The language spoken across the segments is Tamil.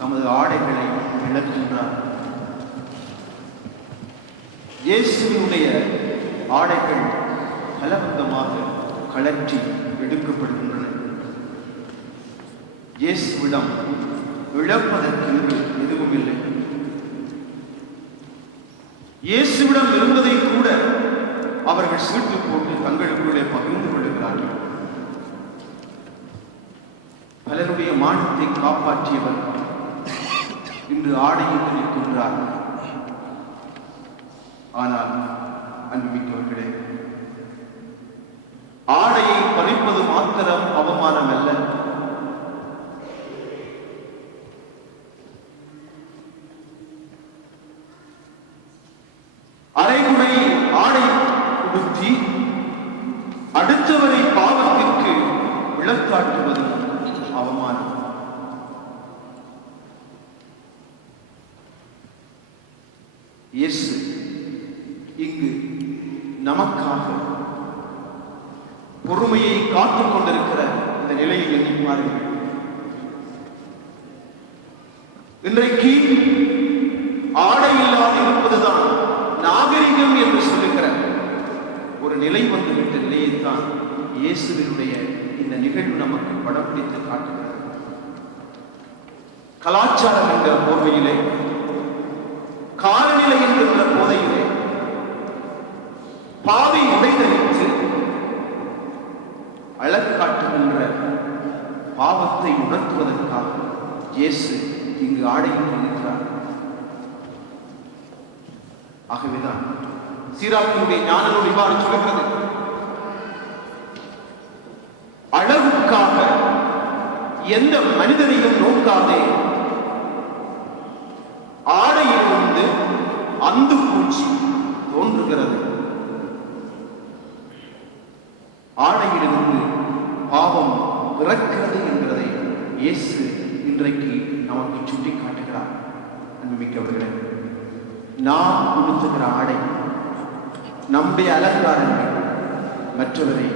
தமது ஆடைகளை இழக்கின்றார். இயேசுவினுடைய ஆடைகள் பலவந்தமாக கழற்றி எடுக்கப்படுகின்றன. இயேசுவிடம் இழப்பதற்கு எதுவும் இல்லை. இயேசுவிடம் இருந்ததை கூட அவர்கள் சீட்டு போட்டு தங்களுக்குள்ளே பகிர்ந்து கொள்கிறார்கள். பலருடைய மானத்தை காப்பாற்றியவர் இன்று ஆடையில் நிற்கின்றார். ஆனால் அன்புமிக்கவர்களே, ஆடையை பறிப்பது மாத்திரம் அவமானம் அல்ல. அரைகுறை ஆடை உடுத்தி அடுத்தவரை பாவத்திற்கு விளக்காட்டுவது அவமானம். இயேசு இங்கு நமக்காக பொறுமையை காத்துக் கொண்டிருக்கிற இந்த நிலையை எண்ணிப்பார்கள். இன்றைக்கு ஆடை இல்லாது இருப்பதுதான் நாகரிகம் என்று சொல்லுகிற ஒரு நிலை வந்துவிட்ட நிலையைத்தான் இயேசுவினுடைய இந்த நிகழ்வு நமக்கு படம் பிடித்து காட்டுகிறது. கலாச்சாரம் என்ற போர்வையிலே, காலநிலை என்கின்ற போதையிலே பாவை உடைதளித்து அழகு காட்டுகின்ற பாவத்தை உணர்த்துவதற்காக இயேசு இங்கு ஆடையில் இருக்கிறார். ஆகவேதான் சீராக்கினுடைய ஞான நூல் இவ்வாறு சொல்கிறது, அழகுக்காக எந்த மனிதனையும் நோக்காதே, ஆடையிலிருந்து அந்து பூச்சி தோன்றுகிறது. ஆடையிலிருந்து பாவம் பிறக்கிறது என்கிறதை இயேசு இன்றைக்கு நமக்கு சுட்டி காட்டுகிறார். அன்புமிக்கவர்களே, நாம் உடுத்துகிற ஆடை, நம்முடைய அலங்காரங்கள் மற்றவரை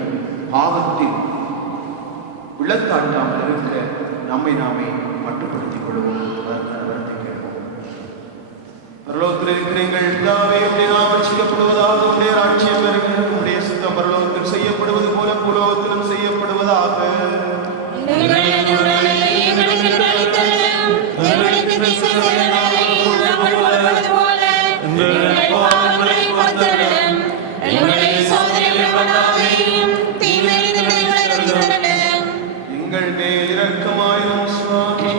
பாவத்தில் விளக்காட்டாமல் இருக்க நம்மை நாமே மட்டுப்படுத்திக் கொள்வோம். அதற்கு கேட்போம். பரலோகத்தில் இருக்கிற எங்கள் பிதாவே, உம்முடைய நாமம் ரட்சிக்கப்படுவதாக, உம்முடைய ராஜ்யம் வருக, உம்முடைய சித்தம் பரலோகத்தில் செய்யப்படுவது போல பூலோகத்திலும் செய்யப்படுவதாக. எங்கள் மேல் இரக்கமாயிரும் சுவாமி.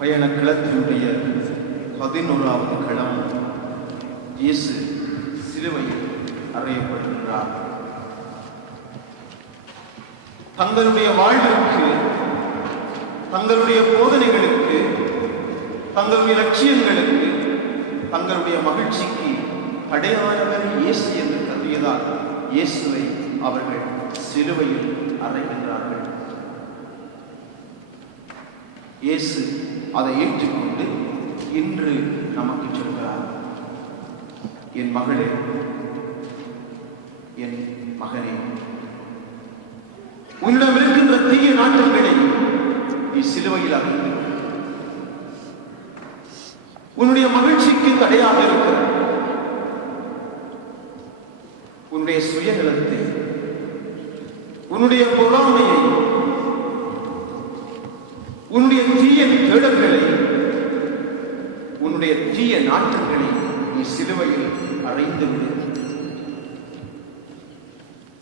பயணக்களத்தினுடைய 11வது களம், இயேசு சிலுவையில் அறையப்படுகின்றார். தங்களுடைய வாழ்விற்கு, தங்களுடைய போதனைகளுக்கு, தங்களுடைய லட்சியங்களுக்கு, தங்களுடைய மகிழ்ச்சிக்கு தடையானவர் இயேசு என்று கருதியதால் இயேசுவை அவர்கள் சிலுவையில் அறைகின்றார்கள். இயேசு அதை ஏற்றுக்கொண்டு இன்று நமக்கு சொல்கிறார், என் மகளே, என் மகனே, உன்னிடம் இருக்கின்ற தீய நாட்டங்களை நீ சிலுவையில் அகன்று உன்னுடைய மகிழ்ச்சிக்கு தடையாக இருக்கிற உன்னுடைய சுயநலத்தை, உன்னுடைய பொறாமையை, உன்னுடைய தீய தேடல்களை, உன்னுடைய தீய நாட்டங்களை நீ சிலுவையில் அறைந்து விடு.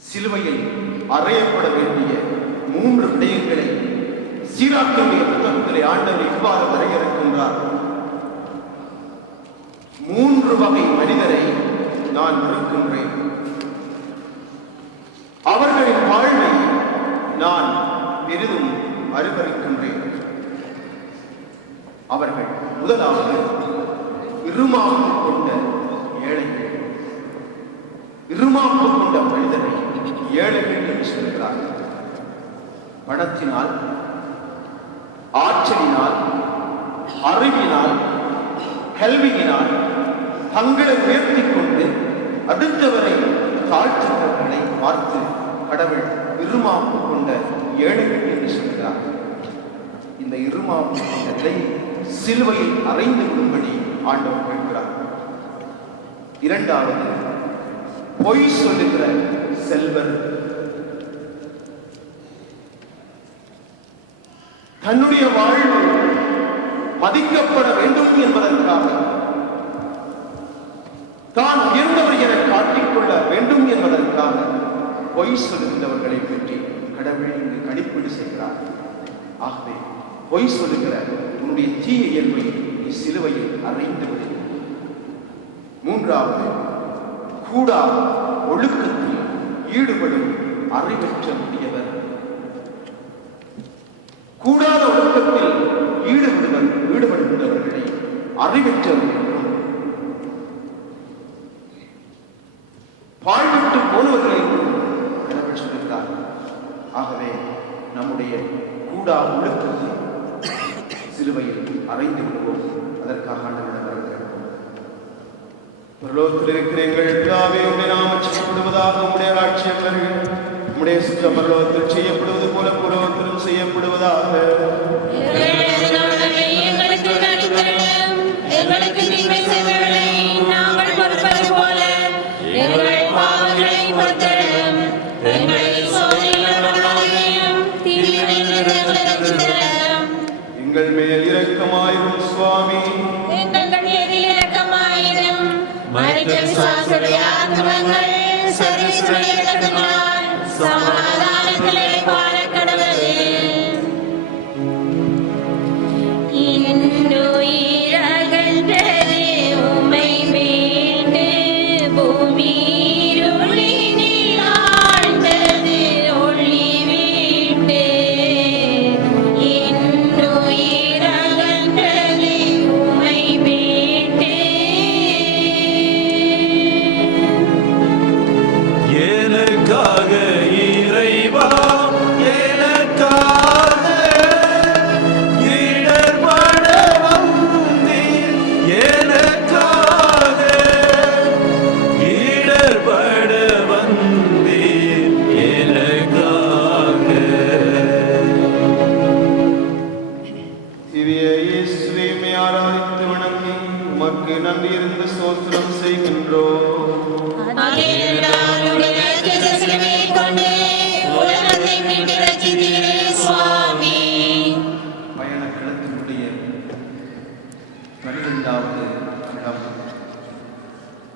சிலுவையில் அறையப்பட வேண்டிய 3 விடயங்களை சீராக்கினுடைய புத்தகத்திலே ஆண்டவர் இவ்வாறு வரையறுக்கின்றார். 3 வகை மனிதரை நான் வெறுக்கின்றேன். அவர்களின் வாழ்வை நான் பெரிதும் அருவருக்கின்றேன். அவர்கள் முதலாவது இருமாப்பு கொண்ட ஏழைகள். இருமாப்பு கொண்ட மனிதரை ஏழைகள் என்று சொல்கிறார்கள். பணத்தினால், ஆற்றலினால், அறிவினால், கல்வியினால் தங்களை உயர்த்திக் கொண்டு அடுத்தவரை தாழ்த்துகிறவர்களை பார்த்து கடவுள் இருமாப்பு கொண்ட ஏழைகள் என்று சொல்கிறார். இந்த இருமாப்பு கொண்டதை சிலுவையில் அறைந்து விடும்படி ஆண்டவர் கேட்கிறார். இரண்டாவது, பொய் சொல்லுகிற செல்வர். தன்னுடைய வாழ்வு மதிக்கப்பட வேண்டும் என்பதற்காக, தான் உயர்ந்தவர் என காட்டிக்கொள்ள வேண்டும் என்பதற்காக பொய் சொல்லுகின்றவர்களை பற்றி கடவுள் இங்கு கணிப்பீடு செய்கிறார். ஆகவே பொய் சொல்லுகிற உன்னுடைய தீய இயல்பை நீ சிலுவையில் அறைந்து விடு. மூன்றாவது, கூடா ஒழுக்கத்தில் ஈடுபடும் அறிவற்ற முடியவர். கூடாத ஒழுக்கத்தில் ஈடுபடுகின்றவர்களை அறிவற்றவர் என்றும், பாழ்விட்டு போனவர்கள் என்றும் கடவுள் சொல்கிறார். ஆகவே நம்முடைய கூடா ஒழுக்கத்தை சிலுவையில் அறைந்து விடுவோம். அதற்காக ஆண்டவரிடம் வருகிறோம். பரலோகத்தில் இருக்கிற எங்கள் பிதாவே, உம்முடைய நாமம் செய்யப்படுவதாக, உம்முடைய ராஜ்யம் வருக. உம்முடைய சித்தம் பரலோகத்தில் செய்யப்படுவது போல பூலோகத்திலும் செய்யப்படுவதாக. எங்களுக்கு தீமை செய்தவர்களை நாங்கள் பொறுப்பது போல எங்கள் பாவங்களை பொறுத்தருளும். எங்களை சோதனையில் விடாதேயும், தீமையிலிருந்து எங்களை ரட்சித்தருளும். எங்கள் மேல் இரக்கமாயிரும் சுவாமி. எங்கள் மீது இரக்கமாயிரும். மரித்த விசுவாசிகளுடைய ஆத்துமங்கள் சர்வீசுடைய இரக்கத்தினால் சமாதானத்திலே வாழக் கடவுளே.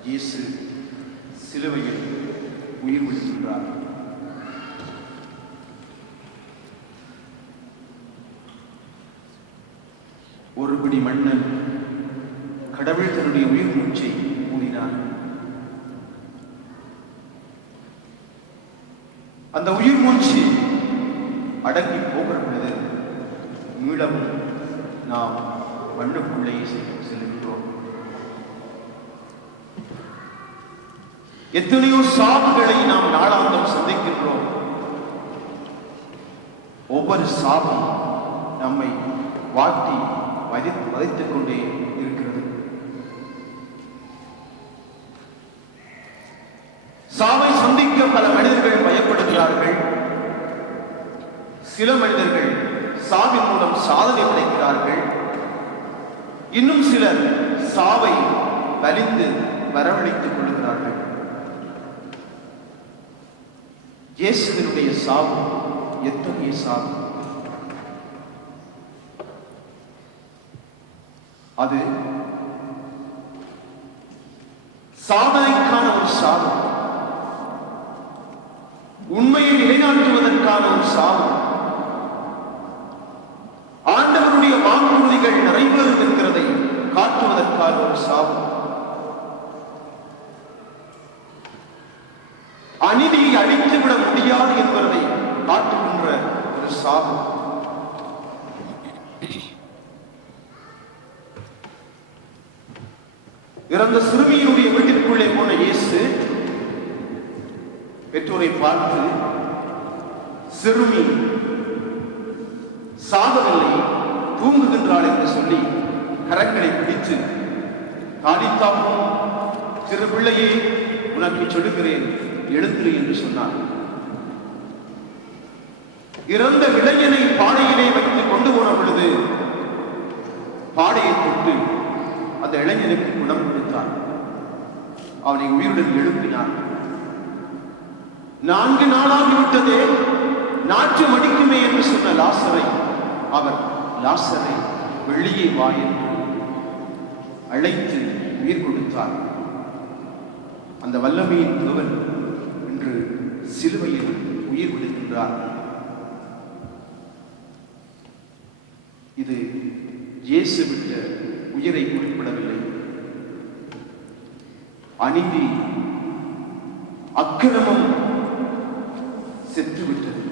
இயேசு சிலுவையில் உயிர் விடுகின்றார். ஒருபடி மன்னன் கடவுள் தன்னுடைய உயிர் மூச்சை ஊதினார். அந்த உயிர் மூச்சு அடங்கி போகிற பொழுது மீளவும் நாம் மண்ணுக்குள்ளேயே செல்கின்றோம். எத்தனையோ சாவுகளை நாம் நாளாந்தம் சந்திக்கின்றோம். ஒவ்வொரு சாவும் நம்மை வாட்டி வதைத்துக் கொண்டே இருக்கிறது. சாவை சந்திக்க பல மனிதர்கள் பயப்படுகிறார்கள். சில மனிதர்கள் சாவின் மூலம் சாதனை படைக்கிறார்கள். இன்னும் சிலர் சாவை வலிந்து வரவழைத்துக் கொள்கிறார்கள். இயேசுவினுடைய சாவு எத்தகைய சாவு! அது சாதனைக்கான ஒரு சாவு, உண்மையை நிலைநாட்டுவதற்கான ஒரு சாவு, ஆண்டவருடைய வாக்குறுதிகள் நிறைவேறும் என்கிறதை காட்டுவதற்கான ஒரு சாவு, அநீதியை அழித்துவிட முடியாது என்பதை காட்டுகின்ற ஒரு சாவு. இறந்த சிறுமியினுடைய வீட்டிற்குள்ளே போன இயேசு பெற்றோரை பார்த்து, சிறுமி சாகவில்லை, தூங்குகின்றாள் என்று சொல்லி கரங்களை பிடித்து, தாலித்தாவும் சிறு பிள்ளையே உனக்கு சொல்லுகிறேன், எழுந்திரு என்று சொன்னார். இறந்த இளைஞனை பாடையிலே வைத்து கொண்டு போன பொழுது பாடையை தொட்டு அந்த இளைஞனுக்கு குணம் கொடுத்தார். அவனை உயிருடன் எழுப்பினார். 4 நாளாகிவிட்டதே, நாற்றம் அடிக்குமே என்று சொன்ன லாசரை அவர், லாசரை வெளியே வா என்று அழைத்து உயிர் கொடுத்தார். அந்த வல்லமையின் தேவன் இன்று சிலுவையில் உயிர் விடுகின்றார். இது இயேசு விட்ட உயிரை குறிப்பிடவில்லை. அநீதி, அக்கிரமம் செத்துவிட்டது.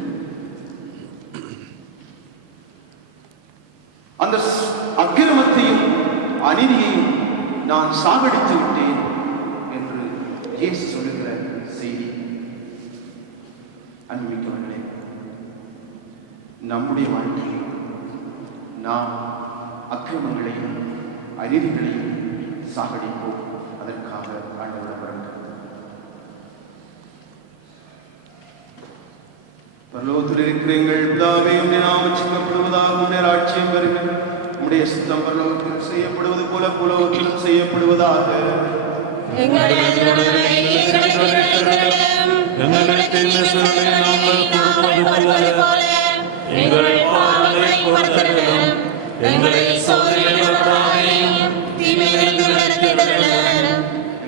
அந்த அக்கிரமத்தையும் அநீதியையும் நான் சாகடித்து விட்டேன் என்று இயேசு சொல்லுகிற செய்தி. அன்புமிக்கவர்களே, நம்முடைய வாழ்க்கையில் நாம் அக்கிரமங்களையும் அநீதிகளையும் சாகடிப்போம். அதற்காக ஆண்டவர் வரங்கள். பரலோகத்தில் இருக்கிற எங்கள் பிதாவே, உம்முடைய நாமம் சிறக்கப்படுவதாக, உம்முடைய ராஜ்யம் வருக, உம்முடைய சித்தம் பரலோகத்தில் செய்யப்படுவது போல பூலோகத்திலும் செய்யப்படுவதாக. எங்களுக்கு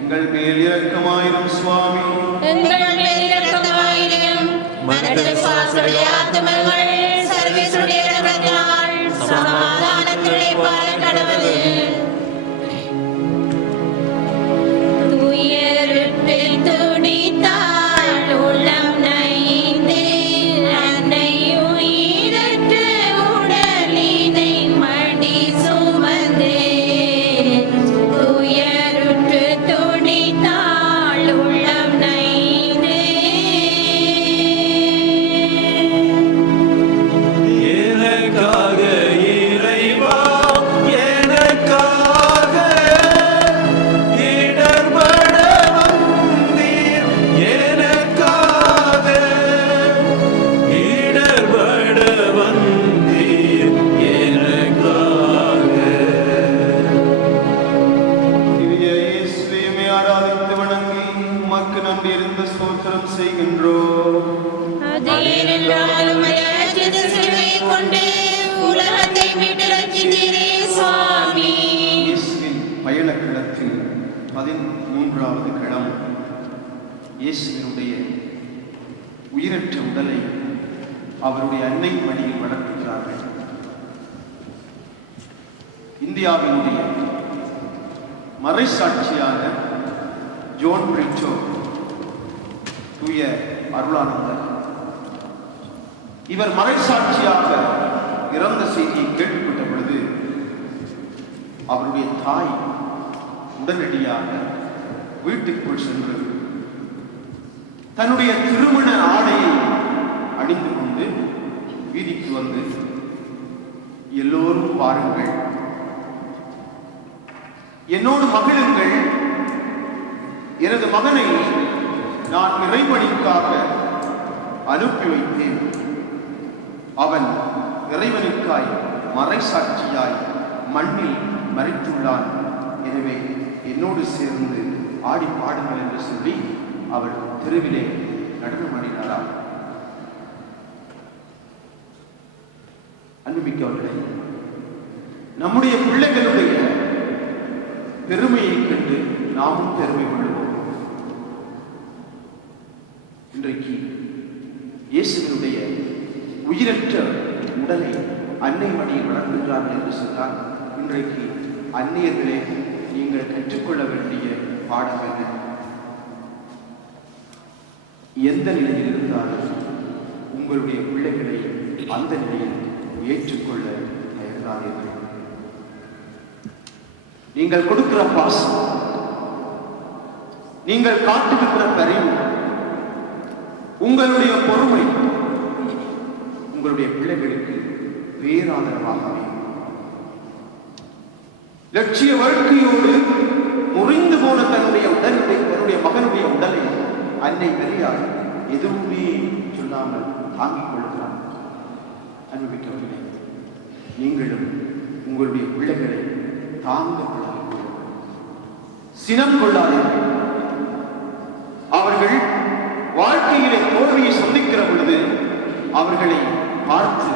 எங்கள் மேல் இரக்கமாயிரும் சுவாமி. எங்கள் மேல் இரக்கமாயிரும். மரண சாஸ்திரிய ஆத்துமங்கள் சர்வேசுடைய இரக்கத்தினால் சமாதானத்திலே பால கடவுளே. துயருற்றில் துடித்தாள் உள்ளம் நைந்து, அன்னை உயிரற்ற உடலினை மடி சுமந்தே. துயருற்று துடித்தாள் உள்ளம் நைந்து. எனக்காக இறைவா, எனக்காக இடர்பட வந்தீர், எனக்காக இடர்பட வந்தீர், எனக்காக. திவ்ய இயேசுவை ஆராதித்து வணங்கி உமக்கு நன்றி இருந்த ஸ்தோத்திரம் செய்கின்றோம். அது ஏனென்றாலும் அச்சித சிலுவையை கொண்டு உலகத்தை மீட்டு ரட்சித்தீரே சுவாமி. இயேசுவின் பயணக்கிடத்தில் 13வது கிழம் இயேசுவினுடைய உயிரற்ற உடலை அவருடைய அன்னை மடியில் வளர்க்கிறார்கள். இந்தியாவினுடைய மறைசாட்சியான ஜோன் பிரிச்சோ, தூய அருளானந்தர், இவர் மறைசாட்சியாக இறந்த செய்தியை கேள்விப்பட்ட பொழுது அவருடைய தாய் உடனடியாக வீட்டுக்குள் சென்று தன்னுடைய திருமண ஆடையை அணிந்து கொண்டு வீதிக்கு வந்து, எல்லோரும் பாருங்கள், என்னோடு மகிழுங்கள், எனது மகனை நான் இறைவனுக்காக அனுப்பி வைத்தேன், அவன் இறைவனுக்காய் மறைசாட்சியாய் மண்ணில் மறைத்துள்ளான் எனவே என்னோடு சேர்ந்து ஆடி பாடுங்கள் என்று சொல்லி அவள் தெருவிலே நடனமாடினாராம். அன்புமிக்கவர்களே, நம்முடைய பிள்ளைகளுடைய பெருமையை கண்டு நாமும் பெருமை கொள்வோம். இன்றைக்கு இயேசுவினுடைய உயிரற்ற உடலை அன்னை மடியில் வளர்க்கின்றார்கள் என்று சொன்னால், இன்றைக்கு அந்நியர்களே நீங்கள் கற்றுக்கொள்ள வேண்டிய பாடம் என்ன? எந்த நிலையில் இருந்தாலும் உங்களுடைய பிள்ளைகளை அந்த நிலையில் ஏற்றுக்கொள்ள தயங்காதீர்கள். நீங்கள் கொடுக்கிற பாசம், நீங்கள் காட்டுகின்ற பரிவு, உங்களுடைய பொறுமை உங்களுடைய பிள்ளைகளுக்கு பேராதரவாக அமையும். லட்சிய வாழ்க்கையோடு முறிந்து போன தன்னுடைய மகனுடைய உடலை அன்னை பெரியார் எதுவுமே சொல்லாமல் தாங்கிக் கொள்கிறார். அனுபவிக்கவில்லை. நீங்களும் உங்களுடைய பிள்ளைகளை தாங்க கொள்ளாதீர்கள், சினம் கொள்ளாதீர்கள். அவர்கள் வாழ்க்கையிலே தோல்வியை சந்திக்கிற பொழுது அவர்களை பார்த்து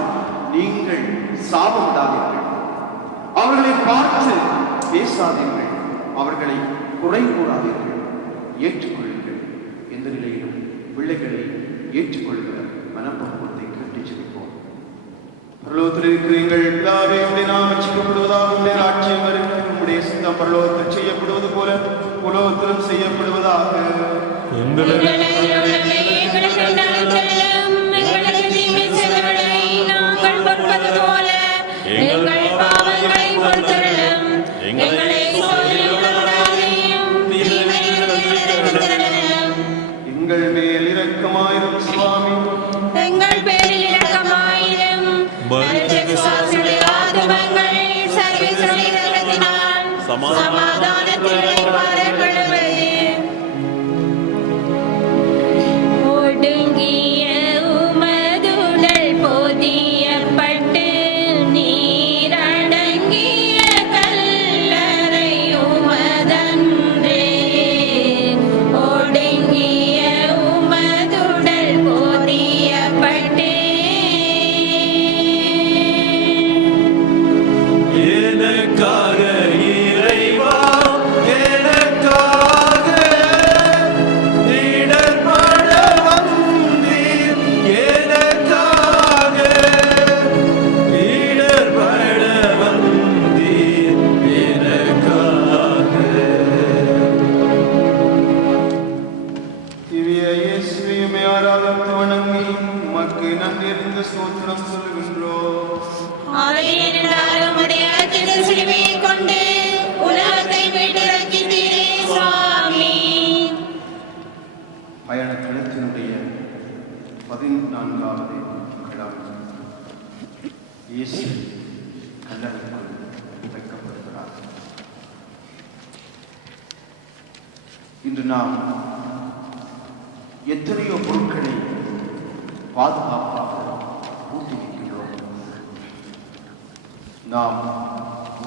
நீங்கள் சாபமிடாதீர்கள், அவர்களை பார்த்து பேசாதீர்கள், அவர்களை குறை கூறாதீர்கள், ஏற்றுக்கொள்ளுங்கள். எந்த நிலையிலும் பிள்ளைகளை ஏற்றுக்கொள்கிற மனப்பக்குவத்தை கேட்டு ஜெபிப்போம். பரலோகத்தில் இருக்கிற எங்கள் பிதாவே, உம்முடைய நாமம் ரட்சிக்கப்படுவதாக, உம்முடைய ராஜ்யம் வருக, உம்முடைய சித்தம் பரலோகத்தில் செய்யப்படுவது போல உலகத்திலும் செய்யப்படுவதாக. எங்கள் மேல் இரக்கமாயிரும் சுவாமி, எங்கள் பேரில் இரக்கமாயிரும். சமாதானத்தில் ஒடுங்கிய உமதுடல் பொதியப்பட்டு நீரடங்கிய கல்லறை உமதன்றே. ஒடுங்கிய உமதுடல் பொதியப்பட்டு எனக்காக இறைவா, எனக்காக இடர்பட வந்தீர், எனக்காக இடர்பட வந்தீர், எனக்காக. திவ்ய இயேசுவே, உம்மை ஆராதித்து வணங்கி உமக்கு நன்றி அறிந்த ஸ்தோத்திரம் சொல்கின்றோம். சிலுவையை கொண்டு உலகத்தை மீட்டு ரட்சித்தீரே சுவாமி. பயணத்தினுடைய 14வது கிழமை இயேசு கல்லறைக்குள் வைக்கப்படுகிறார். இன்று நாம் எத்தனையோ பொருட்களை பாதுகாப்பாக ஊட்டியிருக்கிறோம். நாம்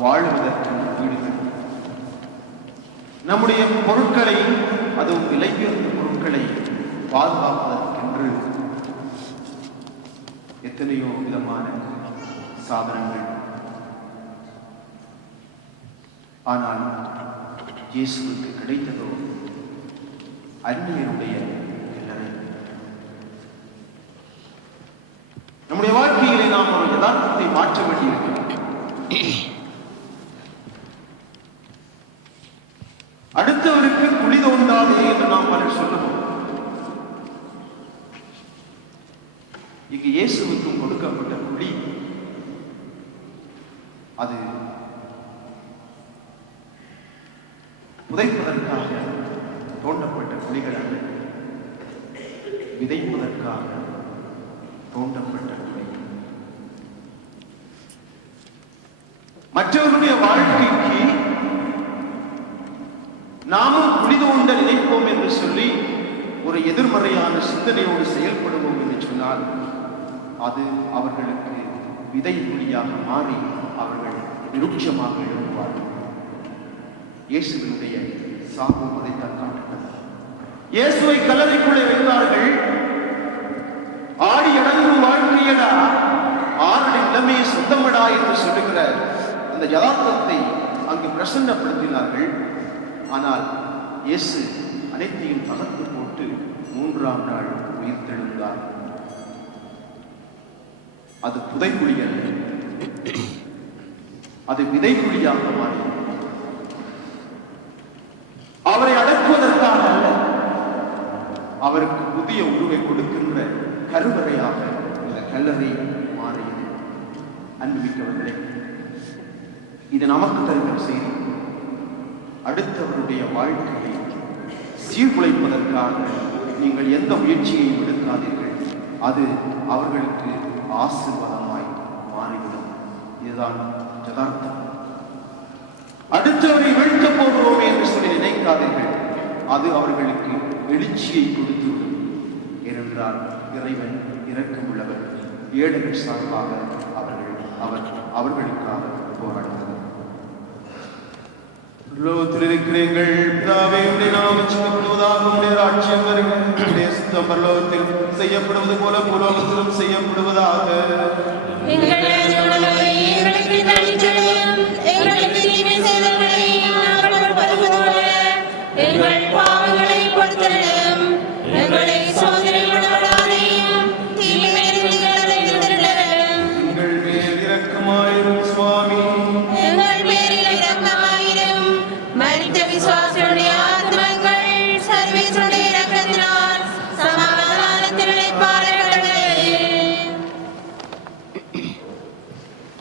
வாழ்வதற்கு வீடுகள், நம்முடைய பொருட்களை, அதுவும் விலை உயர்ந்த பொருட்களை பாதுகாப்பதற்கென்று எத்தனையோ விதமான சாதனங்கள். ஆனால் இயேசுவுக்கு கிடைத்ததோ அந்நியருடைய கல்லறை. நம்முடைய வாழ்க்கையிலே நாம் ஒரு யதார்த்தத்தை மாற்ற வேண்டியிருக்கிறோம். அடுத்தவருக்கு குழி தோண்டாதே என்று நாம் பலர் சொல்லுவோம். இங்கு இயேசுவுக்கும் கொடுக்கப்பட்ட குழி அது புதைப்பதற்காக தோண்டப்பட்ட குழிகள் அல்ல, விதைப்பதற்காக தோண்டப்பட்ட குழி. மற்றவர்களுடைய வாழ்க்கைக்கு நாமும் குழி தோண்ட நினைப்போம் என்று சொல்லி ஒரு எதிர்மறையான சிந்தனையோடு செயல்படுவோம் என்று சொன்னால் அது அவர்களுக்கு விதை குழியாக மாறி அவர்கள் விருட்சமாக எழுப்புவார்கள். இயேசுவினுடைய சாபம் அதைத்தான் காட்டுகிறது. இயேசுவை கல்லறைக்குள்ளே வைத்தார்கள். ஆடி அடங்கும் வாழ்க்கையடா, ஆறடி நிலைமையை சொந்தமடா என்று சொல்லுகிற அந்த யதார்த்தத்தை அங்கு பிரசன்னப்படுத்தினார்கள். ஆனால் இயேசு அனைத்தையும் தகர்த்து போட்டு 3ஆம் நாள் உயிர்த்தெழுந்தார். அது புதைக்குழி அல்ல, அது விதைக்குழியாக மாறி அவரை அடக்குவதற்காக அல்ல, அவருக்கு புதிய உருவை கொடுக்கின்ற கருவறையாக இந்த கல்லறை மாறியது. அன்புமிக்கவர்களே, இது நமக்கு தருகிற செய்தி. அடுத்தவருடைய வாழ்க்கையை சீர்குலைப்பதற்காக நீங்கள் எந்த முயற்சியையும் எடுக்காதீர்கள். அது அவர்களுக்கு ஆசீர்வாதமாய் மாறிவிடும். இதுதான் யதார்த்தம். அடுத்தவரை வீழ்த்தப் போகிறோமே என்று சொல்லி நினைக்காதீர்கள். அது அவர்களுக்கு எழுச்சியை கொடுத்துவிடும். ஏனென்றால் இறைவன் இரக்கமுள்ளவர். ஏழைகள் சார்பாக அவர்களுக்காக போராடுகிறார். பரலோகத்தில் இருக்கிற எங்கள் பிதாவே, உம்முடைய நாமம் சின்னப்படுவதாக, உம்முடைய ராஜ்யம் வருக, உம்முடைய சித்தம் பரலோகத்தில் செய்யப்படுவது போல பூலோகத்திலும் செய்யப்படுவதாக. எங்கள் அன்றாட உணவை எங்களுக்கு அளித்தருளும்.